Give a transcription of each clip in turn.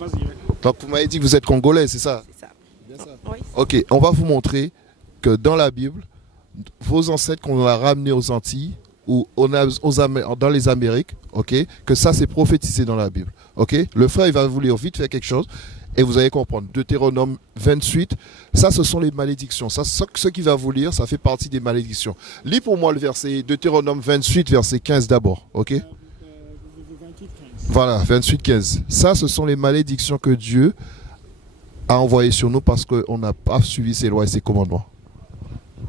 Vas-y. Ouais. Donc vous m'avez dit que vous êtes congolais, c'est ça? C'est ça. Bien ça. Oui. Ok, on va vous montrer que dans la Bible, vos ancêtres qu'on a ramenés aux Antilles ou dans les Amériques, ok, que ça c'est prophétisé dans la Bible. Ok, le frère il va vous lire vite faire quelque chose et vous allez comprendre. Deutéronome 28, ça ce sont les malédictions. Ça, ce qu'il va vous lire, ça fait partie des malédictions. Lis pour moi le verset Deutéronome 28, verset 15 d'abord. Ok. 28, 15. Voilà, 28, 15. Ça, ce sont les malédictions que Dieu a envoyées sur nous parce qu'on n'a pas suivi ses lois et ses commandements.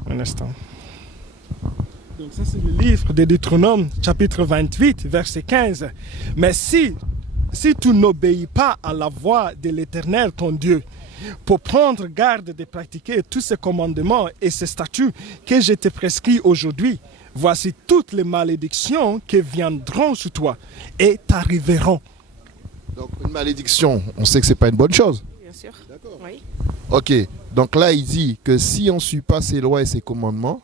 Un instant. Donc ça c'est le livre de Deutéronome, chapitre 28, verset 15. Mais si tu n'obéis pas à la voix de l'Éternel, ton Dieu, pour prendre garde de pratiquer tous ces commandements et ces statuts que je te prescris aujourd'hui, voici toutes les malédictions qui viendront sur toi et t'arriveront. Donc, une malédiction, on sait que ce n'est pas une bonne chose. Bien sûr. D'accord. Oui. Ok, donc là, il dit que si on ne suit pas ses lois et ses commandements,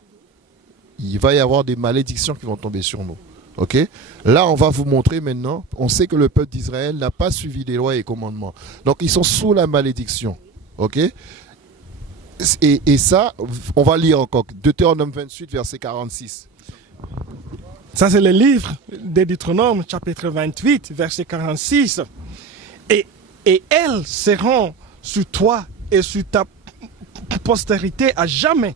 il va y avoir des malédictions qui vont tomber sur nous. Ok. Là, on va vous montrer maintenant, on sait que le peuple d'Israël n'a pas suivi les lois et commandements. Donc, ils sont sous la malédiction. Ok. Et ça, on va lire encore. Deutéronome 28, verset 46. Ça, c'est le livre de Deutéronome, chapitre 28, verset 46. Et elles seront sur toi et sur ta postérité à jamais,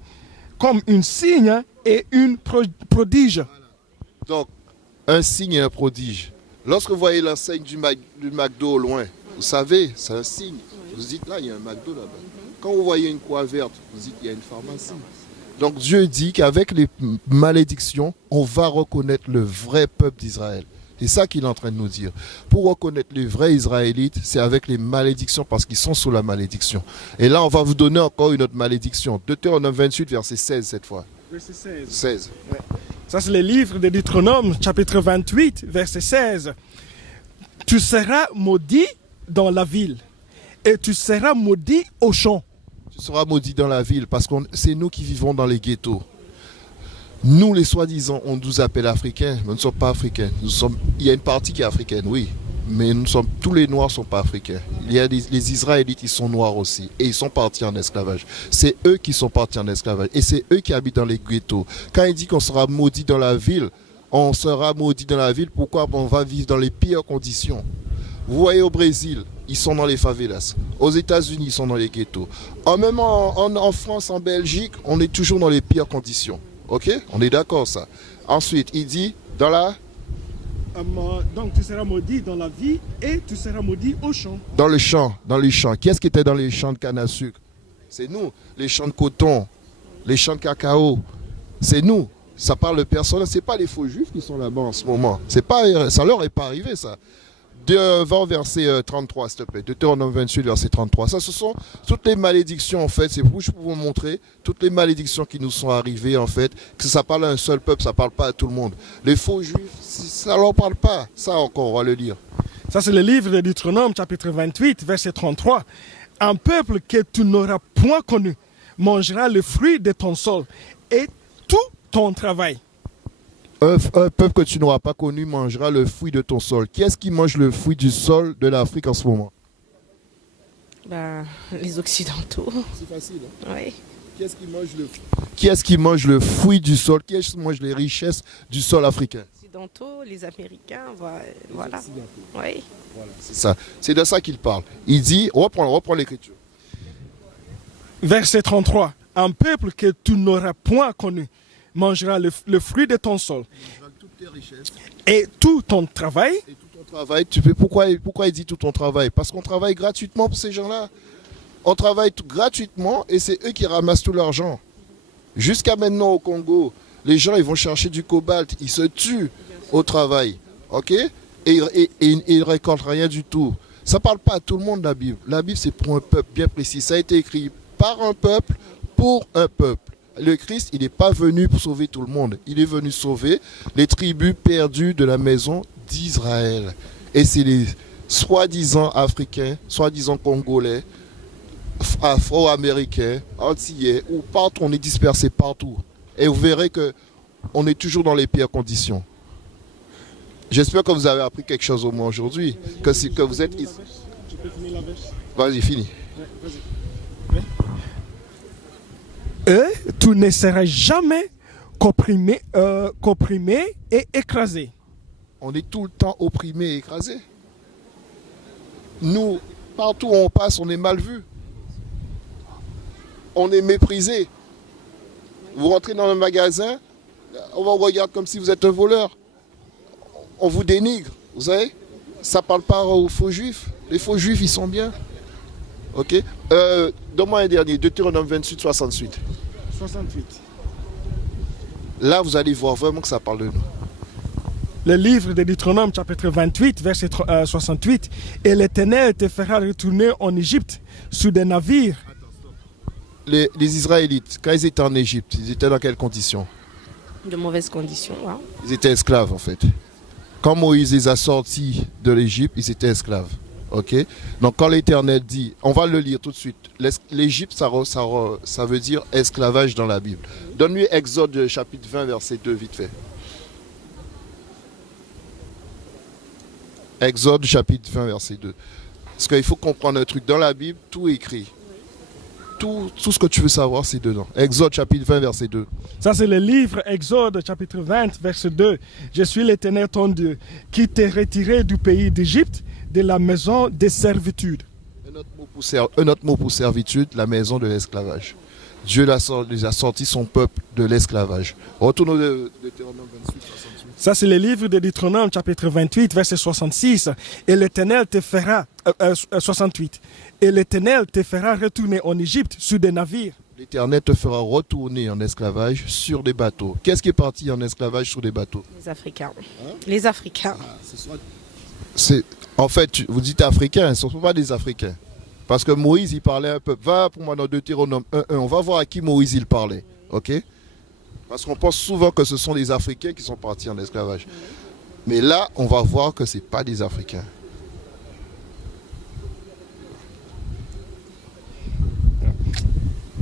comme un signe et une prodige. Donc, un signe et un prodige. Lorsque vous voyez l'enseigne du McDo au loin, vous savez, c'est un signe. Vous dites, là, il y a un McDo là-bas. Quand vous voyez une croix verte, vous dites, il y a une pharmacie. Donc Dieu dit qu'avec les malédictions, on va reconnaître le vrai peuple d'Israël. C'est ça qu'il est en train de nous dire. Pour reconnaître les vrais Israélites, c'est avec les malédictions parce qu'ils sont sous la malédiction. Et là, on va vous donner encore une autre malédiction. Deutéronome 28, verset 16 cette fois. Verset 16. 16. Ouais. Ça, c'est le livre de Deutéronome, chapitre 28, verset 16. Tu seras maudit dans la ville et tu seras maudit au champ. Tu seras maudit dans la ville parce que c'est nous qui vivons dans les ghettos. Nous, les soi-disant, on nous appelle Africains, mais nous ne sommes pas Africains. Il y a une partie qui est africaine, oui, mais tous les Noirs ne sont pas africains. Il y a les Israélites, ils sont noirs aussi, et ils sont partis en esclavage. C'est eux qui sont partis en esclavage, et c'est eux qui habitent dans les ghettos. Quand il dit qu'on sera maudit dans la ville, on sera maudit dans la ville, pourquoi? On va vivre dans les pires conditions. Vous voyez au Brésil, ils sont dans les favelas. Aux États-Unis, ils sont dans les ghettos. Même en France, en Belgique, on est toujours dans les pires conditions. Ok? On est d'accord, ça. Ensuite, il dit, donc tu seras maudit dans la vie et tu seras maudit au champ. Dans les champs. Qui est-ce qui était dans les champs de canne à sucre? C'est nous. Les champs de coton, les champs de cacao. C'est nous. Ça parle de personnes. Ce n'est pas les faux juifs qui sont là-bas en ce moment. Ça leur est pas arrivé, ça. Va au verset 33, s'il te plaît. Deutéronome 28, verset 33. Ça, ce sont toutes les malédictions, en fait. C'est pour vous montrer toutes les malédictions qui nous sont arrivées, en fait. Que ça parle à un seul peuple, ça ne parle pas à tout le monde. Les faux juifs, ça ne leur parle pas. Ça encore, on va le lire. Ça, c'est le livre de Deutéronome, chapitre 28, verset 33. Un peuple que tu n'auras point connu mangera le fruit de ton sol et tout ton travail. Un peuple que tu n'auras pas connu mangera le fruit de ton sol. Qui est-ce qui mange le fruit du sol de l'Afrique en ce moment? Les Occidentaux. C'est facile, hein? Oui. Qui est-ce qui mange le fruit du sol? Qui est-ce qui mange les richesses du sol africain? Les Occidentaux, les Américains, voilà. Oui. Voilà, c'est ça. C'est de ça qu'il parle. Il dit, reprends l'écriture. Verset 33. Un peuple que tu n'auras point connu mangera le fruit de ton sol Toutes tes richesses. et tout ton travail. Et tout ton travail, pourquoi il dit tout ton travail? Parce qu'on travaille gratuitement pour ces gens-là. On travaille gratuitement et c'est eux qui ramassent tout l'argent. Jusqu'à maintenant au Congo, les gens ils vont chercher du cobalt, ils se tuent au travail. Ok? Et ils ne récoltent rien du tout. Ça ne parle pas à tout le monde la Bible. La Bible c'est pour un peuple bien précis. Ça a été écrit par un peuple, pour un peuple. Le Christ, il n'est pas venu pour sauver tout le monde. Il est venu sauver les tribus perdues de la maison d'Israël. Et c'est les soi-disant Africains, soi-disant Congolais, Afro-Américains, Antillais, ou partout, on est dispersés partout. Et vous verrez qu'on est toujours dans les pires conditions. J'espère que vous avez appris quelque chose au moins aujourd'hui. Que vous êtes... Tu peux finir la verse. Vas-y, fini. Tu ne seras jamais qu'opprimé et écrasé. On est tout le temps opprimé et écrasé. Nous, partout où on passe, on est mal vu. On est méprisé. Vous rentrez dans un magasin, on vous regarde comme si vous êtes un voleur. On vous dénigre, vous savez. Ça ne parle pas aux faux juifs. Les faux juifs, ils sont bien. Ok. Donne-moi un dernier, Deutéronome 28, 68. 68. Là, vous allez voir vraiment que ça parle de nous. Le livre de Deutéronome, chapitre 28, verset 68. Et l'Éternel te fera retourner en Égypte sous des navires. Les Israélites, quand ils étaient en Égypte, ils étaient dans quelles conditions? De mauvaises conditions. Ouais. Ils étaient esclaves, en fait. Quand Moïse les a sortis de l'Égypte, ils étaient esclaves. Ok. Donc, quand l'Éternel dit, on va le lire tout de suite. L'Égypte, ça veut dire esclavage dans la Bible. Donne-lui Exode chapitre 20, verset 2, vite fait. Exode chapitre 20, verset 2. Parce qu'il faut comprendre un truc. Dans la Bible, tout est écrit. Tout ce que tu veux savoir, c'est dedans. Exode chapitre 20, verset 2. Ça, c'est le livre Exode, chapitre 20, verset 2. Je suis l'Éternel ton Dieu, qui t'ai retiré du pays d'Égypte, de la maison de servitude. Un autre mot pour servitude, la maison de l'esclavage. Dieu les a sortis son peuple de l'esclavage. Retournons de Deutéronome 28, 68. Ça, c'est le livre de Deutéronome, chapitre 28, verset 66. Et l'Éternel te fera... 68. Et l'Éternel te fera retourner en Égypte sur des navires. L'Éternel te fera retourner en esclavage sur des bateaux. Qu'est-ce qui est parti en esclavage sur des bateaux? Les Africains. Les Africains. En fait, vous dites Africains, ce ne sont pas des Africains. Parce que Moïse, il parlait un peu. Va pour moi dans Deutéronome 1.1. On va voir à qui Moïse il parlait. Ok? Parce qu'on pense souvent que ce sont les Africains qui sont partis en esclavage. Mais là, on va voir que ce n'est pas des Africains.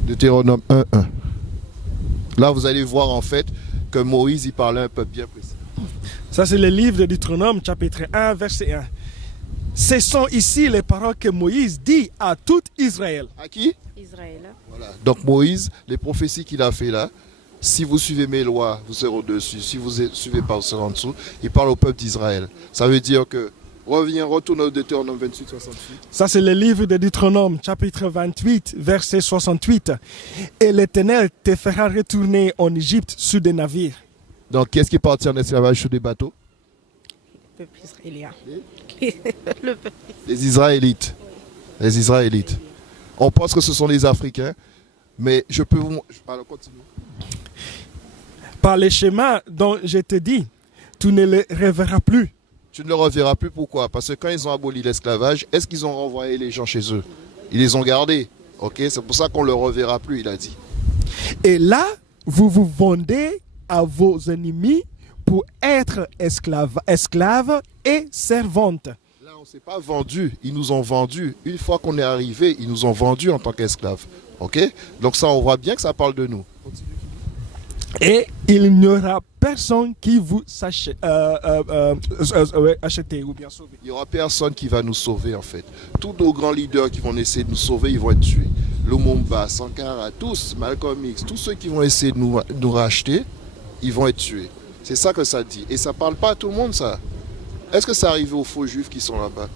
Deutéronome 1.1. Là, vous allez voir en fait que Moïse, il parlait un peu bien précis. Ça, c'est le livre de Deutéronome, chapitre 1, verset 1. Ce sont ici les paroles que Moïse dit à tout Israël. À qui? Israël. Voilà. Donc Moïse, les prophéties qu'il a fait là, si vous suivez mes lois, vous serez au-dessus. Si vous ne suivez pas, vous serez en dessous. Il parle au peuple d'Israël. Ça veut dire que, retourne au Deutéronome 28, 68. Ça, c'est le livre de Deutéronome, chapitre 28, verset 68. Et l'Éternel te fera retourner en Égypte sur des navires. Donc, qu'est-ce qui est parti en esclavage sur des bateaux? Le peuple israélien. Le peuple. Les Israélites. Les Israélites. On pense que ce sont les Africains, mais je peux vous... Alors, continue. Par les schémas dont je te dis, tu ne les reverras plus. Tu ne le reverras plus, pourquoi? Parce que quand ils ont aboli l'esclavage, est-ce qu'ils ont renvoyé les gens chez eux? Ils les ont gardés. Ok, c'est pour ça qu'on ne le reverra plus, il a dit. Et là, vous vous vendez à vos ennemis pour être esclaves et servantes. Là, on ne s'est pas vendu. Ils nous ont vendus. Une fois qu'on est arrivé, ils nous ont vendus en tant qu'esclaves. Ok? Donc ça, on voit bien que ça parle de nous. Et il n'y aura personne qui vous achetez ou bien sauver. Il n'y aura personne qui va nous sauver en fait. Tous nos grands leaders qui vont essayer de nous sauver, ils vont être tués. Lumumba, Sankara, tous, Malcolm X, tous ceux qui vont essayer de nous racheter, ils vont être tués. C'est ça que ça dit. Et ça ne parle pas à tout le monde ça. Est-ce que c'est arrivé aux faux juifs qui sont là-bas?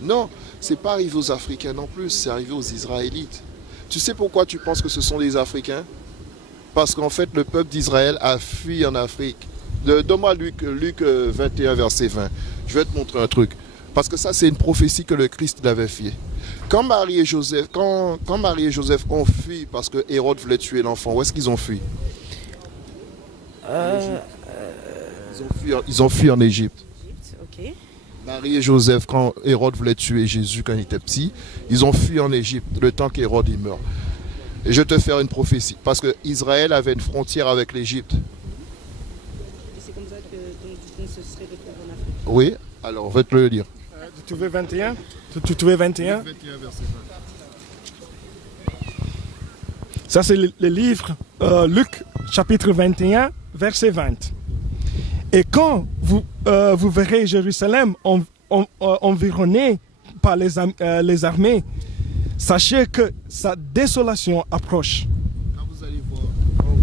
Non, ce n'est pas arrivé aux Africains non plus, c'est arrivé aux Israélites. Tu sais pourquoi tu penses que ce sont les Africains? Parce qu'en fait, le peuple d'Israël a fui en Afrique. Donne-moi Luc 21, verset 20. Je vais te montrer un truc. Parce que ça, c'est une prophétie que le Christ l'avait fait. Quand Marie et Joseph ont fui parce que Hérode voulait tuer l'enfant, où est-ce qu'ils ont fui? Ils ont fui en Égypte. Ok. Marie et Joseph, quand Hérode voulait tuer Jésus quand il était petit, ils ont fui en Égypte le temps qu'Hérode y meurt. Et je vais te faire une prophétie, parce que Israël avait une frontière avec l'Égypte. Et c'est comme ça que donc, du coup, ce serait retrouvé en Afrique. Oui, alors on va te le lire. Tu veux 21? Tu veux 21? 21 verset 20. Ça, c'est le livre Luc, chapitre 21, verset 20. Et quand vous verrez Jérusalem environnée par les armées, sachez que sa désolation approche. Quand vous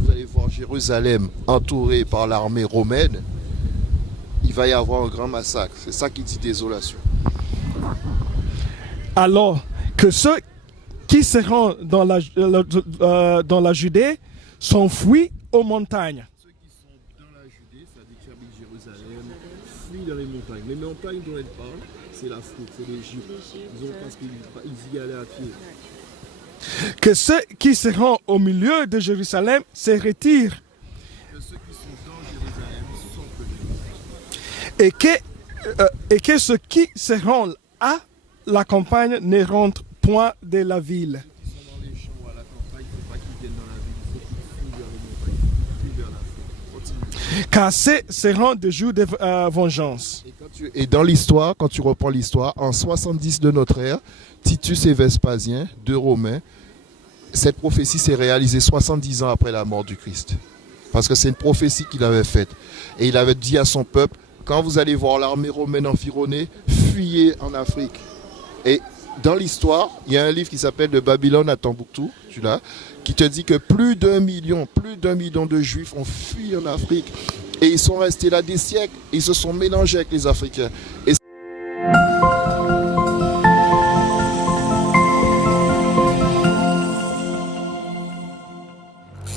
allez voir Jérusalem entourée par l'armée romaine, il va y avoir un grand massacre. C'est ça qui dit désolation. Alors que ceux qui seront dans la Judée s'enfuient aux montagnes. Ceux qui sont dans la Judée, c'est-à-dire qui habitent Jérusalem, fuient dans les montagnes. Les montagnes dont elle parle, c'est l'Afrique, c'est l'Égypte. Parce qu'ils y allaient à pied. Que ceux qui seront au milieu de Jérusalem se retirent. Que ceux qui sont dans Jérusalem sont retirés. Et que ceux qui seront à la campagne ne rentrent point de la ville. Ceux qui sont dans les champs ou à la campagne, il ne faut pas qu'ils viennent dans la ville, il faut qu'ils fuient vers les montagnes, ils fuient vers l'Afrique. Continue. Car ce seront des jours de vengeance. Et dans l'histoire, quand tu reprends l'histoire, en 70 de notre ère, Titus et Vespasien, deux Romains, cette prophétie s'est réalisée 70 ans après la mort du Christ. Parce que c'est une prophétie qu'il avait faite. Et il avait dit à son peuple, quand vous allez voir l'armée romaine environnée, fuyez en Afrique. Et dans l'histoire, il y a un livre qui s'appelle De Babylone à Tombouctou, celui-là, qui te dit que plus d'un million de Juifs ont fui en Afrique. Et ils sont restés là des siècles. Ils se sont mélangés avec les Africains. Et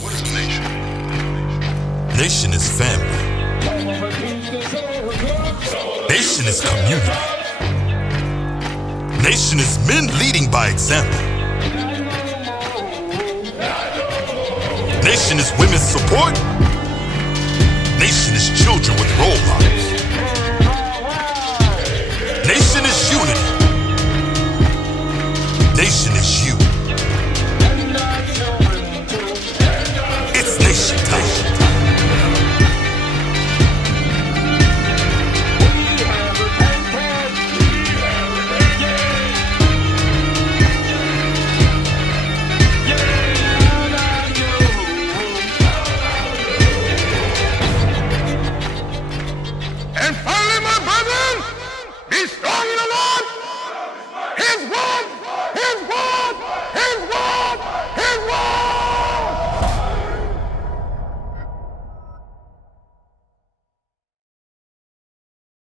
What is a nation? Nation is family. Nation is community. Nation is men leading by example. Nation is women's support. Nation is children with role models. Nation is unity.